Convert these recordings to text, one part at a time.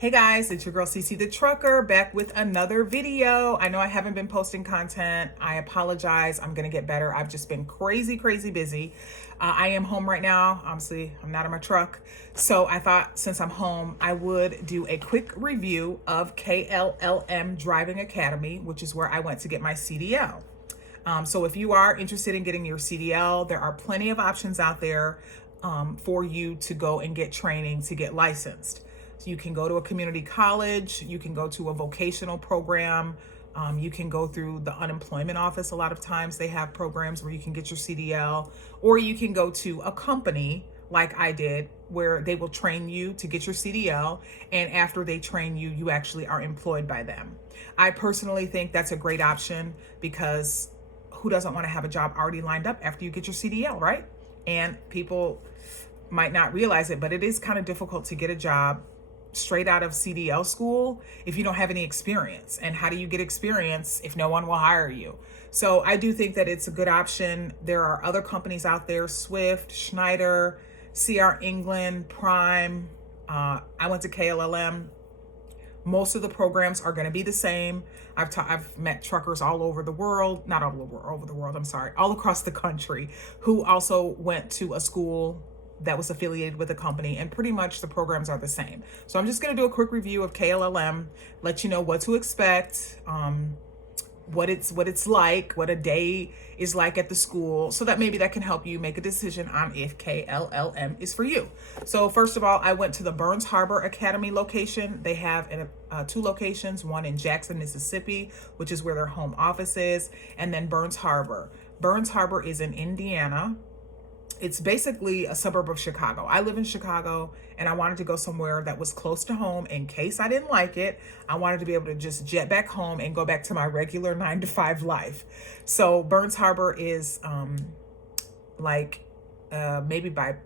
Hey guys, it's your girl CC the Trucker back with another video. I know I haven't been posting content. I apologize. I'm gonna get better. I've just been crazy busy. I am home right now. Obviously, I'm not in my truck. So I thought since I'm home, I would do a quick review of KLLM Driving Academy, which is where I went to get my CDL. So if you are interested in getting your CDL, there are plenty of options out there for you to go and get training to get licensed. So you can go to a community college, you can go to a vocational program, you can go through the unemployment office. A lot of times they have programs where you can get your CDL, or you can go to a company like I did where they will train you to get your CDL, and after they train you, you actually are employed by them. I personally think that's a great option because who doesn't want to have a job already lined up after you get your CDL, right? And people might not realize it, but it is kind of difficult to get a job straight out of CDL school if you don't have any experience. And how do you get experience if no one will hire you? So I do think that it's a good option. There are other companies out there: Swift, Schneider, CR England, Prime. I went to KLLM. Most of the programs are going to be the same. I've met truckers all over the world, not all over the world, I'm sorry, all across the country, who also went to a school that was affiliated with a company, and pretty much the programs are the same. So I'm just going to do a quick review of KLLM, let you know what to expect, what it's like, what a day is like at the school, so that maybe that can help you make a decision on if KLLM is for you. So first of all, I went to the Burns Harbor Academy location. They have two locations, one in Jackson, Mississippi, which is where their home office is, and then Burns Harbor. Burns Harbor is in Indiana. It's basically a suburb of Chicago. I live in Chicago, and I wanted to go somewhere that was close to home in case I didn't like it. I wanted to be able to just jet back home and go back to my regular 9-to-5 life. So Burns Harbor is maybe by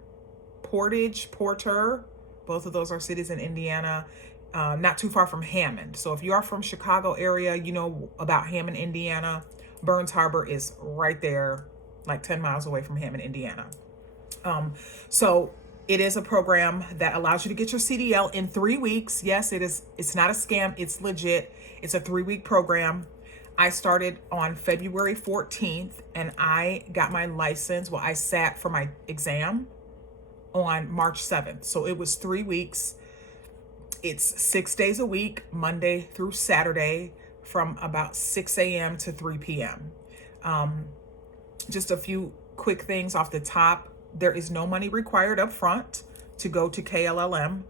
Porter. Both of those are cities in Indiana, not too far from Hammond. So if you are from Chicago area, you know about Hammond, Indiana. Burns Harbor is right there, like 10 miles away from Hammond, Indiana. So it is a program that allows you to get your CDL in 3 weeks. Yes, it is. It's not a scam. It's legit. It's a 3-week program. I started on February 14th and I got my license. Well, I sat for my exam on March 7th. So it was 3 weeks. It's 6 days a week, Monday through Saturday, from about 6 a.m. to 3 p.m. Just a few quick things off the top. There is no money required up front to go to KLLM.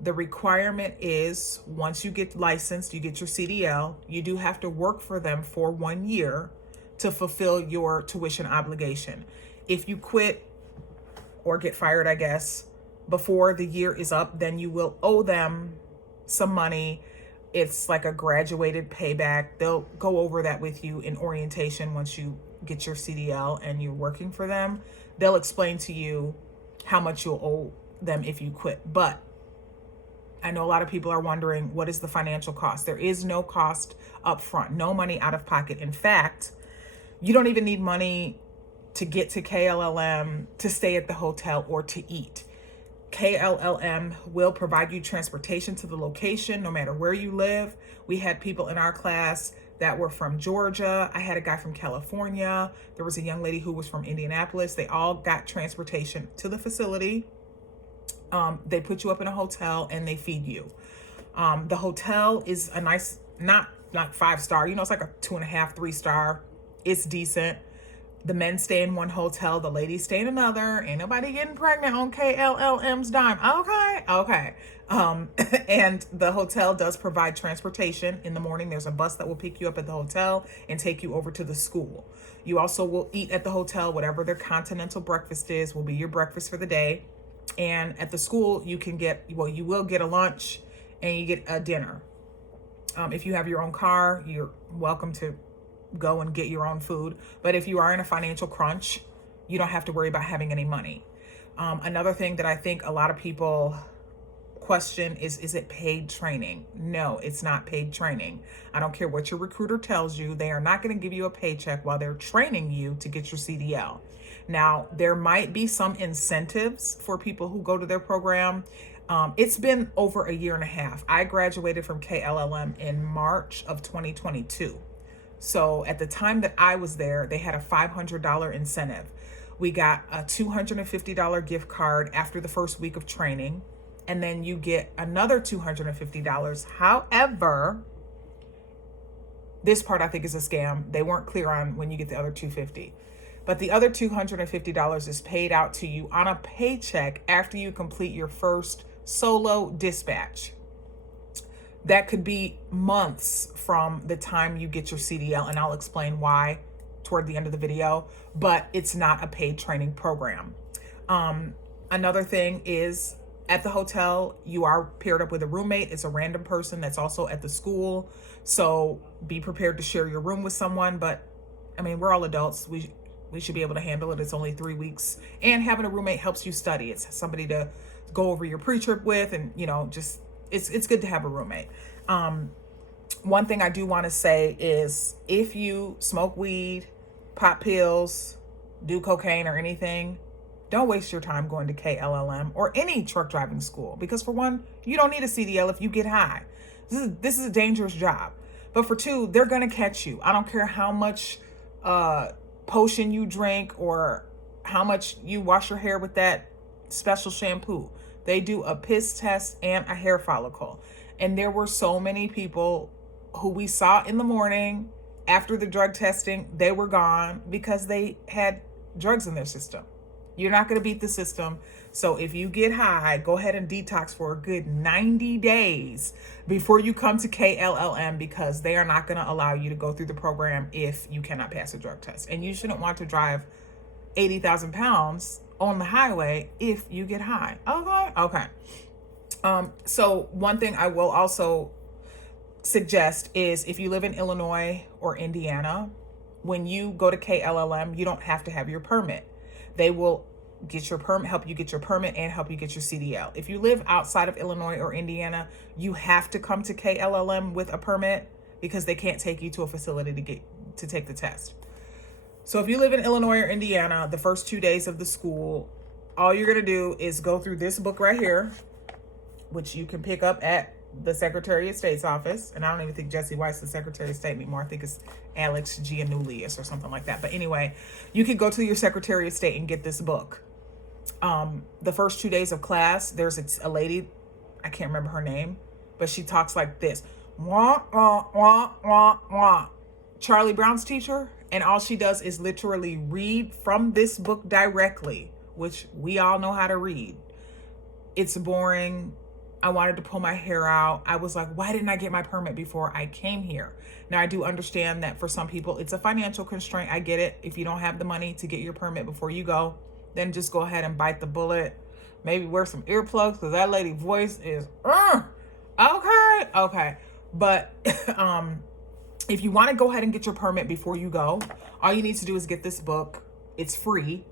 The requirement is once you get licensed, you get your CDL, you do have to work for them for 1 year to fulfill your tuition obligation. If you quit or get fired, I guess, before the year is up, then you will owe them some money. It's like a graduated payback. They'll go over that with you in orientation once you get your CDL and you're working for them. They'll explain to you how much you'll owe them if you quit. But I know a lot of people are wondering, what is the financial cost? There is no cost up front, no money out of pocket. In fact, you don't even need money to get to KLLM, to stay at the hotel, or to eat. KLLM will provide you transportation to the location no matter where you live. We had people in our class that were from Georgia. I had a guy from California. There was a young lady who was from Indianapolis. They all got transportation to the facility. They put you up in a hotel and they feed you. The hotel is a nice, not like 5-star, it's like a 2.5, 3-star. It's decent. The men stay in one hotel, the ladies stay in another. Ain't nobody getting pregnant on KLLM's dime. Okay. And the hotel does provide transportation. In the morning, there's a bus that will pick you up at the hotel and take you over to the school. You also will eat at the hotel. Whatever their continental breakfast is will be your breakfast for the day. And at the school, you will get a lunch and you get a dinner. If you have your own car, you're welcome to go and get your own food. But if you are in a financial crunch, you don't have to worry about having any money. Another thing that I think a lot of people question is it paid training? No, it's not paid training. I don't care what your recruiter tells you. They are not going to give you a paycheck while they're training you to get your CDL. Now, there might be some incentives for people who go to their program. It's been over a year and a half. I graduated from KLLM in March of 2022. So at the time that I was there, they had a $500 incentive. We got a $250 gift card after the first week of training, and then you get another $250. However, this part I think is a scam. They weren't clear on when you get the other $250. But the other $250 is paid out to you on a paycheck after you complete your first solo dispatch. That could be months from the time you get your CDL, and I'll explain why toward the end of the video, but it's not a paid training program. Another thing is, at the hotel, you are paired up with a roommate. It's a random person that's also at the school. So be prepared to share your room with someone. But I mean, we're all adults. We should be able to handle it. It's only 3 weeks. And having a roommate helps you study. It's somebody to go over your pre-trip with, and just it's good to have a roommate. One thing I do want to say is, if you smoke weed, pop pills, do cocaine or anything, don't waste your time going to KLLM or any truck driving school, because for one, you don't need a CDL if you get high. This is a dangerous job. But for two, they're going to catch you. I don't care how much potion you drink or how much you wash your hair with that special shampoo. They do a piss test and a hair follicle. And there were so many people who we saw in the morning after the drug testing, they were gone because they had drugs in their system. You're not going to beat the system. So if you get high, go ahead and detox for a good 90 days before you come to KLLM, because they are not going to allow you to go through the program if you cannot pass a drug test. And you shouldn't want to drive 80,000 pounds on the highway if you get high. Okay. So one thing I will also suggest is, if you live in Illinois or Indiana, when you go to KLLM, you don't have to have your permit. They will get your permit, help you get your permit, and help you get your CDL. If you live outside of Illinois or Indiana, you have to come to KLLM with a permit, because they can't take you to a facility to take the test. So if you live in Illinois or Indiana, the first 2 days of the school, all you're going to do is go through this book right here, which you can pick up at the Secretary of State's office. And I don't even think Jesse White's the Secretary of State anymore. I think it's Alex Giannoulias or something like that. But anyway, you can go to your Secretary of State and get this book. The first 2 days of class, there's a lady, I can't remember her name, but she talks like this. Wah, wah, wah, wah, wah. Charlie Brown's teacher. And all she does is literally read from this book directly, which we all know how to read. It's boring. I wanted to pull my hair out. I was like, why didn't I get my permit before I came here? Now, I do understand that for some people, it's a financial constraint. I get it. If you don't have the money to get your permit before you go, then just go ahead and bite the bullet. Maybe wear some earplugs, because that lady's voice is, okay. But if you want to go ahead and get your permit before you go, all you need to do is get this book. It's free.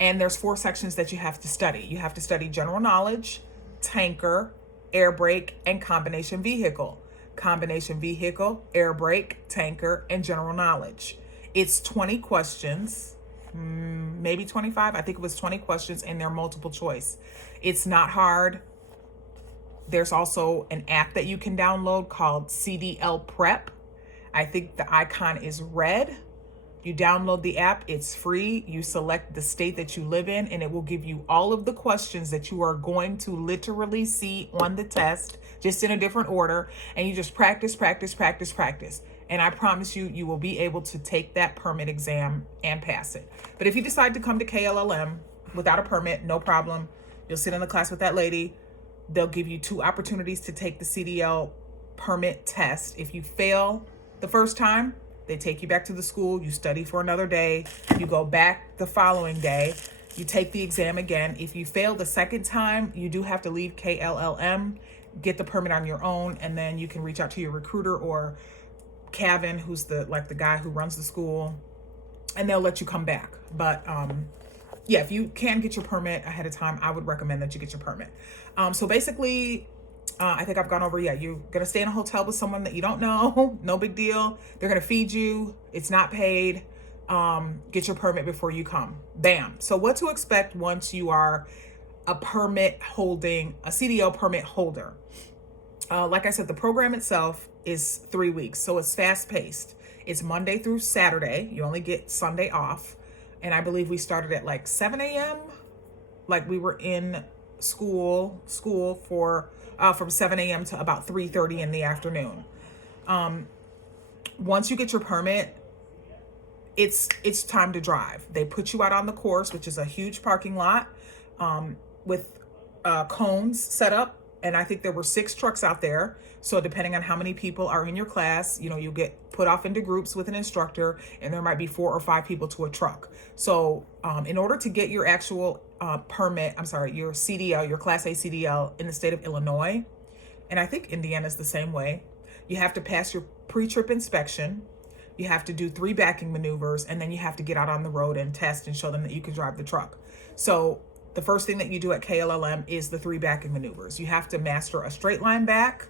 And there's 4 sections that you have to study. You have to study general knowledge, tanker, air brake, and combination vehicle. Combination vehicle, air brake, tanker, and general knowledge. It's 20 questions, maybe 25. I think it was 20 questions, and they're multiple choice. It's not hard. There's also an app that you can download called CDL Prep. I think the icon is red. You download the app, it's free. You select the state that you live in, and it will give you all of the questions that you are going to literally see on the test, just in a different order. And you just practice. And I promise you, you will be able to take that permit exam and pass it. But if you decide to come to KLLM without a permit, no problem. You'll sit in the class with that lady. They'll give you 2 opportunities to take the CDL permit test. If you fail the first time, they take you back to the school. You study for another day. You go back the following day. You take the exam again. If you fail the second time, you do have to leave KLLM, get the permit on your own, and then you can reach out to your recruiter or Kevin, who's the guy who runs the school, and they'll let you come back. But yeah, if you can get your permit ahead of time, I would recommend that you get your permit. So basically, I think I've gone over, you're going to stay in a hotel with someone that you don't know. No big deal. They're going to feed you. It's not paid. Get your permit before you come. Bam. So what to expect once you are a CDL permit holder. Like I said, the program itself is 3 weeks, so it's fast paced. It's Monday through Saturday. You only get Sunday off. And I believe we started at like 7 a.m. Like we were in school for from 7 a.m. to about 3:30 in the afternoon. Once you get your permit, it's time to drive. They put you out on the course, which is a huge parking lot with cones set up. And I think there were 6 trucks out there. So depending on how many people are in your class, you get put off into groups with an instructor, and there might be 4 or 5 people to a truck. So in order to get your actual your CDL, your Class A CDL in the state of Illinois, and I think Indiana's the same way, you have to pass your pre-trip inspection. You have to do 3 backing maneuvers, and then you have to get out on the road and test and show them that you can drive the truck. So the first thing that you do at KLLM is the 3 backing maneuvers. You have to master a straight line back,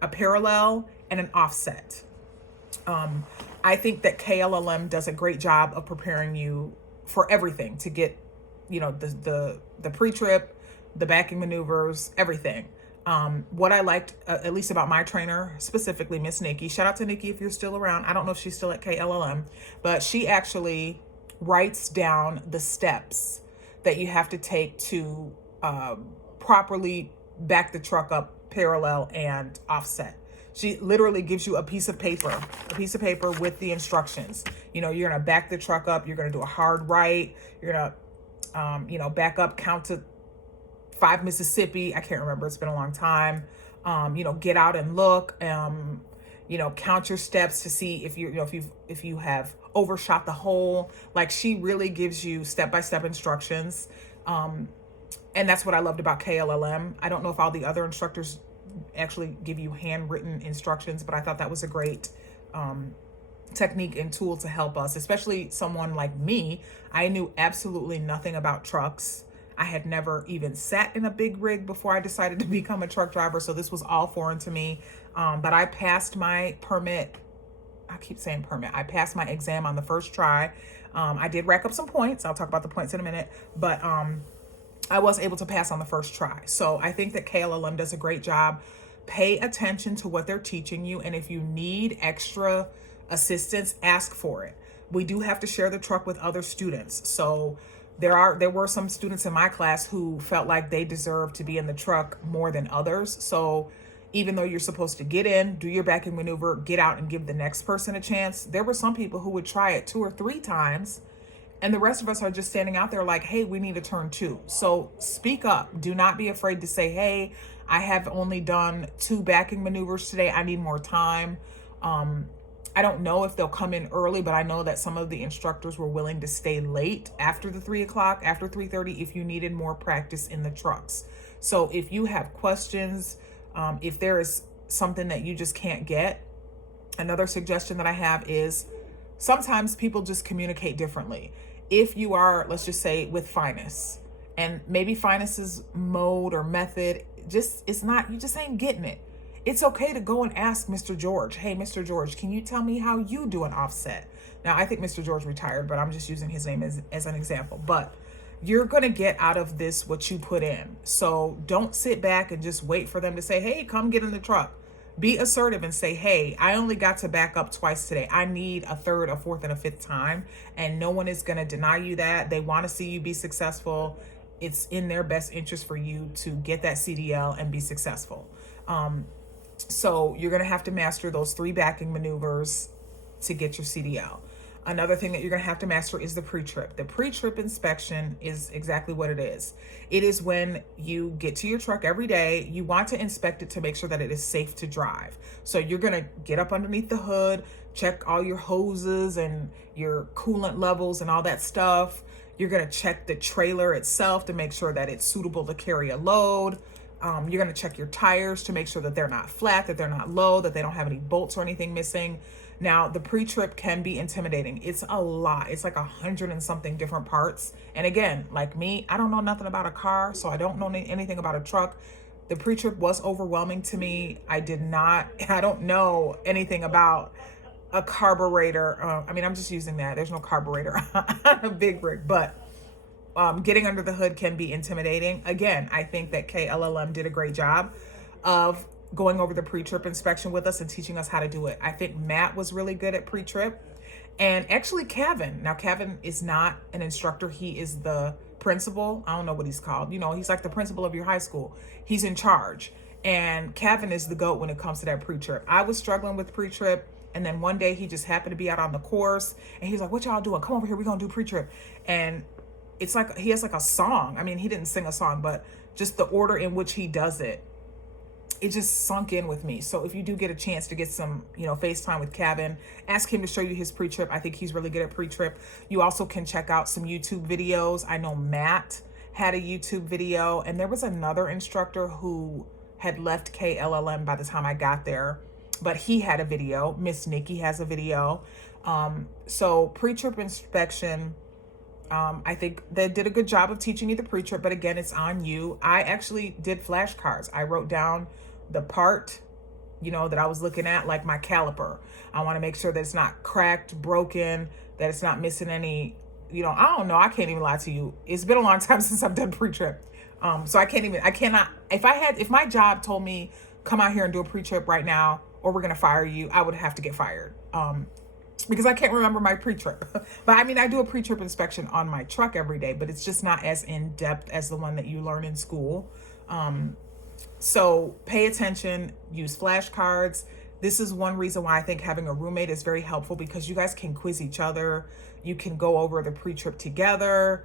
a parallel, and an offset. I think that KLLM does a great job of preparing you for everything to get, the pre-trip, the backing maneuvers, everything. What I liked, at least about my trainer, specifically Miss Nikki, shout out to Nikki if you're still around. I don't know if she's still at KLLM, but she actually writes down the steps that you have to take to properly back the truck up, parallel, and offset. She literally gives you a piece of paper with the instructions. You're going to back the truck up. You're going to do a hard right. You're going to, back up, count to 5 Mississippi. I can't remember. It's been a long time. Get out and look, count your steps to see if if you have overshot the hole. Like, she really gives you step-by-step instructions. And that's what I loved about KLLM. I don't know if all the other instructors actually give you handwritten instructions, but I thought that was a great technique and tool to help us, especially someone like me. I knew absolutely nothing about trucks. I had never even sat in a big rig before I decided to become a truck driver, so this was all foreign to me. But I passed my permit. I keep saying permit. I passed my exam on the first try. I did rack up some points. I'll talk about the points in a minute, but I was able to pass on the first try. So I think that KLLM does a great job. Pay attention to what they're teaching you, and if you need extra assistance, ask for it. We do have to share the truck with other students. So there were some students in my class who felt like they deserved to be in the truck more than others. So even though you're supposed to get in, do your backing maneuver, get out, and give the next person a chance, there were some people who would try it 2 or 3 times, and the rest of us are just standing out there like, hey, we need a turn 2. So speak up. Do not be afraid to say, hey, I have only done 2 backing maneuvers today. I need more time. I don't know if they'll come in early, but I know that some of the instructors were willing to stay late after the 3 o'clock, after 3:30, if you needed more practice in the trucks. So if you have questions, if there is something that you just can't get, another suggestion that I have is sometimes people just communicate differently. If you are, let's just say, with Finus, and maybe Finus's mode or method, you just ain't getting it. It's okay to go and ask Mr. George, hey, Mr. George, can you tell me how you do an offset? Now, I think Mr. George retired, but I'm just using his name as an example. But you're going to get out of this what you put in. So don't sit back and just wait for them to say, hey, come get in the truck. Be assertive and say, hey, I only got to back up twice today. I need a 3rd, a 4th, and a 5th time. And no one is going to deny you that. They want to see you be successful. It's in their best interest for you to get that CDL and be successful. So you're going to have to master those 3 backing maneuvers to get your CDL. Another thing that you're going to have to master is the pre-trip. The pre-trip inspection is exactly what it is. It is when you get to your truck every day, you want to inspect it to make sure that it is safe to drive. So you're going to get up underneath the hood, check all your hoses and your coolant levels and all that stuff. You're going to check the trailer itself to make sure that it's suitable to carry a load. You're going to check your tires to make sure that they're not flat, that they're not low, that they don't have any bolts or anything missing. Now, the pre-trip can be intimidating. It's a lot. It's like 100 and something different parts. And again, like me, I don't know nothing about a car, so I don't know anything about a truck. The pre-trip was overwhelming to me. I don't know anything about a carburetor. I'm just using that. There's no carburetor on a big rig, but getting under the hood can be intimidating. Again, I think that KLLM did a great job of going over the pre-trip inspection with us and teaching us how to do it. I think Matt was really good at pre-trip. And actually Kevin, now Kevin is not an instructor. He is the principal. I don't know what he's called. You know, he's like the principal of your high school. He's in charge. And Kevin is the GOAT when it comes to that pre-trip. I was struggling with pre-trip. And then one day he just happened to be out on the course and he's like, what y'all doing? Come over here. We're going to do pre-trip. And it's like, he has like a song. I mean, he didn't sing a song, but just the order in which he does it, it just sunk in with me. So if you do get a chance to get some, you know, FaceTime with Kevin, ask him to show you his pre-trip. I think he's really good at pre-trip. You also can check out some YouTube videos. I know Matt had a YouTube video, and there was another instructor who had left KLLM by the time I got there, but he had a video. Miss Nikki has a video. So pre-trip inspection, I think they did a good job of teaching you the pre-trip, but again, it's on you. I actually did flashcards. I wrote down the part, you know, that I was looking at, like my caliper. I want to make sure that it's not cracked, broken, that it's not missing any, you know, I don't know. I can't even lie to you. It's been a long time since I've done pre-trip. So I cannot, if my job told me, come out here and do a pre-trip right now, or we're going to fire you, I would have to get fired. Because I can't remember my pre-trip. But I mean, I do a pre-trip inspection on my truck every day, but it's just not as in-depth as the one that you learn in school. So pay attention, use flashcards. This is one reason why I think having a roommate is very helpful, because you guys can quiz each other. You can go over the pre-trip together.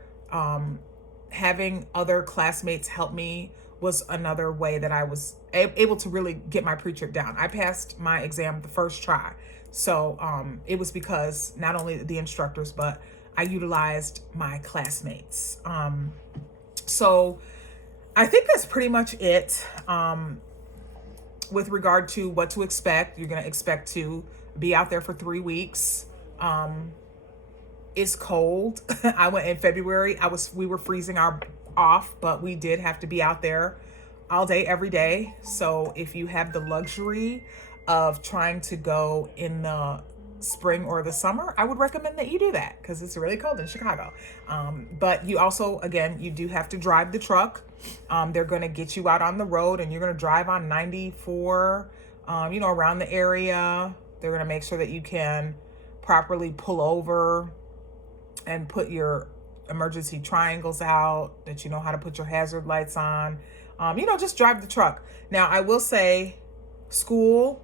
Having other classmates help me was another way that I was able to really get my pre-trip down. I passed my exam the first try. So it was because not only the instructors, but I utilized my classmates. So I think that's pretty much it with regard to what to expect. You're going to expect to be out there for 3 weeks. It's cold. I went in February. We were freezing off, but we did have to be out there all day, every day. So if you have the luxury of trying to go in the spring or the summer, I would recommend that you do that, because it's really cold in Chicago. But you also, again, you do have to drive the truck. They're going to get you out on the road, and you're going to drive on 94, you know, around the area. They're going to make sure that you can properly pull over and put your emergency triangles out, that you know how to put your hazard lights on. You know, just drive the truck. Now, I will say school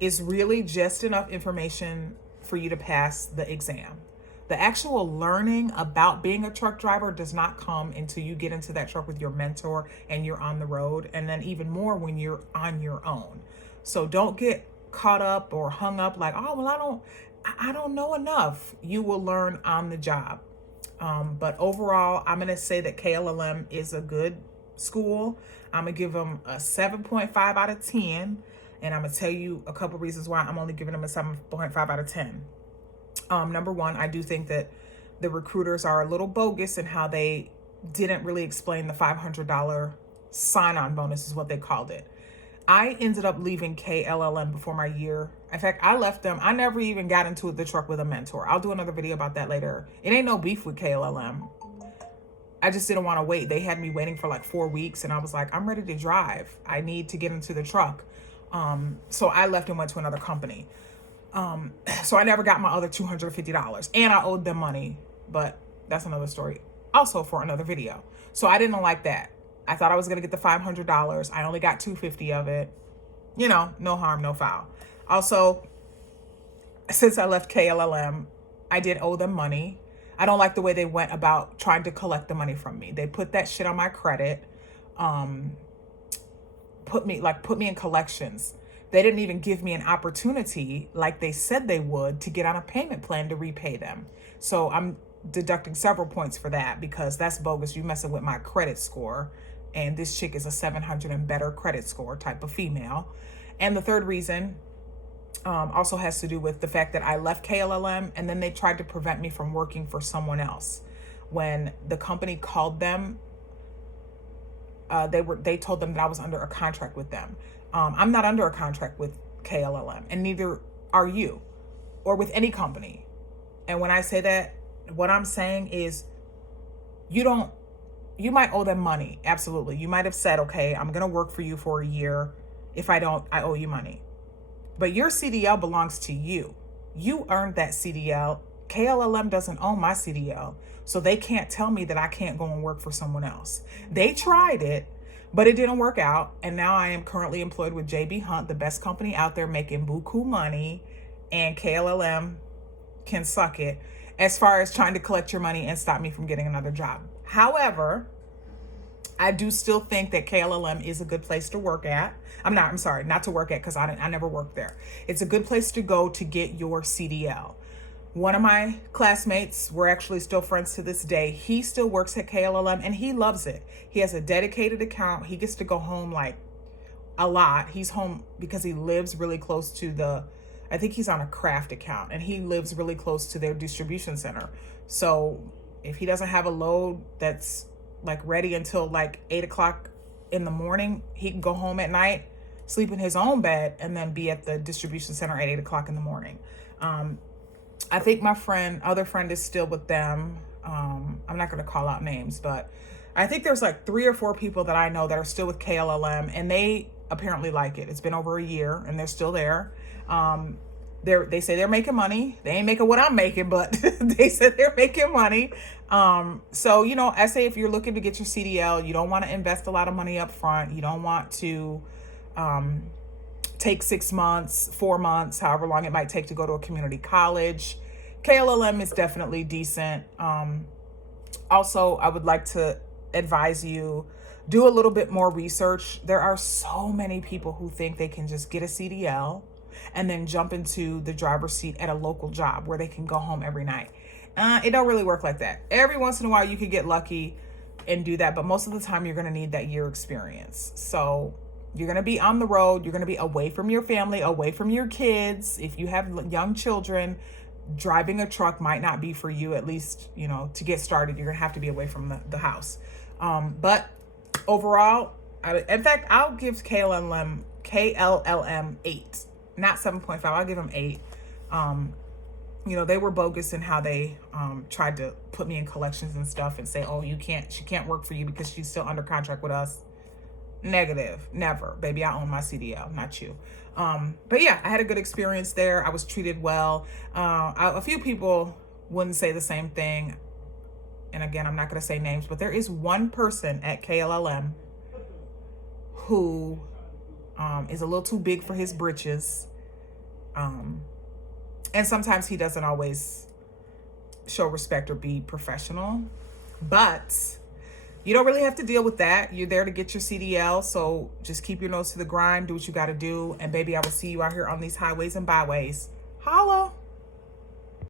is really just enough information for you to pass the exam. The actual learning about being a truck driver does not come until you get into that truck with your mentor and you're on the road, and then even more when you're on your own. So don't get caught up or hung up like, oh, well, I don't know enough. You will learn on the job. But overall, I'm going to say that KLLM is a good school. I'm going to give them a 7.5 out of 10. And I'm going to tell you a couple reasons why I'm only giving them a 7.5 out of 10. Number one, I do think that the recruiters are a little bogus in how they didn't really explain the $500 sign-on bonus is what they called it. I ended up leaving KLLM before my year. In fact, I left them. I never even got into the truck with a mentor. I'll do another video about that later. It ain't no beef with KLLM. I just didn't want to wait. They had me waiting for like 4 weeks, and I was like, I'm ready to drive. I need to get into the truck. So I left and went to another company. So I never got my other $250, and I owed them money, but that's another story also for another video. So I didn't like that. I thought I was going to get the $500. I only got $250 of it. You know, no harm, no foul. Also, since I left KLLM, I did owe them money. I don't like the way they went about trying to collect the money from me. They put that shit on my credit. Put me in collections. They didn't even give me an opportunity like they said they would to get on a payment plan to repay them. So I'm deducting several points for that, because that's bogus. You messing with my credit score. And this chick is a 700 and better credit score type of female. And the third reason also has to do with the fact that I left KLLM, and then they tried to prevent me from working for someone else. When the company called them, they told them that I was under a contract with them. I'm not under a contract with KLLM, and neither are you, or with any company. And when I say that, what I'm saying is you might owe them money. Absolutely. You might have said, okay, I'm going to work for you for a year. If I don't, I owe you money. But your CDL belongs to you. You earned that CDL. KLLM doesn't own my CDL. So they can't tell me that I can't go and work for someone else. They tried it, but it didn't work out. And now I am currently employed with JB Hunt, the best company out there, making buku money. And KLLM can suck it as far as trying to collect your money and stop me from getting another job. However, I do still think that KLLM is a good place to work at. I'm sorry, not to work at, because I never worked there. It's a good place to go to get your CDL. One of my classmates, we're actually still friends to this day. He still works at KLLM and he loves it. He has a dedicated account. He gets to go home like a lot. He's home because he lives really close to I think he's on a craft account, and he lives really close to their distribution center. So if he doesn't have a load that's like ready until like 8 o'clock in the morning, he can go home at night, sleep in his own bed, and then be at the distribution center at 8 o'clock in the morning. I think my other friend is still with them. I'm not going to call out names, but I think there's like 3 or 4 people that I know that are still with KLLM, and they apparently like it. It's been over a year and they're still there. They say they're making money. They ain't making what I'm making, but they said they're making money. So, I say if you're looking to get your CDL, you don't want to invest a lot of money up front. You don't want to take 6 months, 4 months, however long it might take to go to a community college. KLLM is definitely decent. Also, I would like to advise you, do a little bit more research. There are so many people who think they can just get a CDL and then jump into the driver's seat at a local job where they can go home every night. It don't really work like that. Every once in a while you could get lucky and do that, but most of the time you're going to need that year experience. So you're going to be on the road. You're going to be away from your family, away from your kids. If you have young children, driving a truck might not be for you, at least, to get started. You're going to have to be away from the house. But overall, in fact, I'll give KLLM 8, not 7.5. I'll give them 8. They were bogus in how they tried to put me in collections and stuff and say, oh, she can't work for you because she's still under contract with us. Negative. Never. Baby, I own my CDL, not you. But yeah, I had a good experience there. I was treated well. A few people wouldn't say the same thing. And again, I'm not going to say names, but there is one person at KLLM who is a little too big for his britches. And sometimes he doesn't always show respect or be professional. But you don't really have to deal with that. You're there to get your CDL. So just keep your nose to the grind. Do what you got to do. And baby, I will see you out here on these highways and byways. Holla.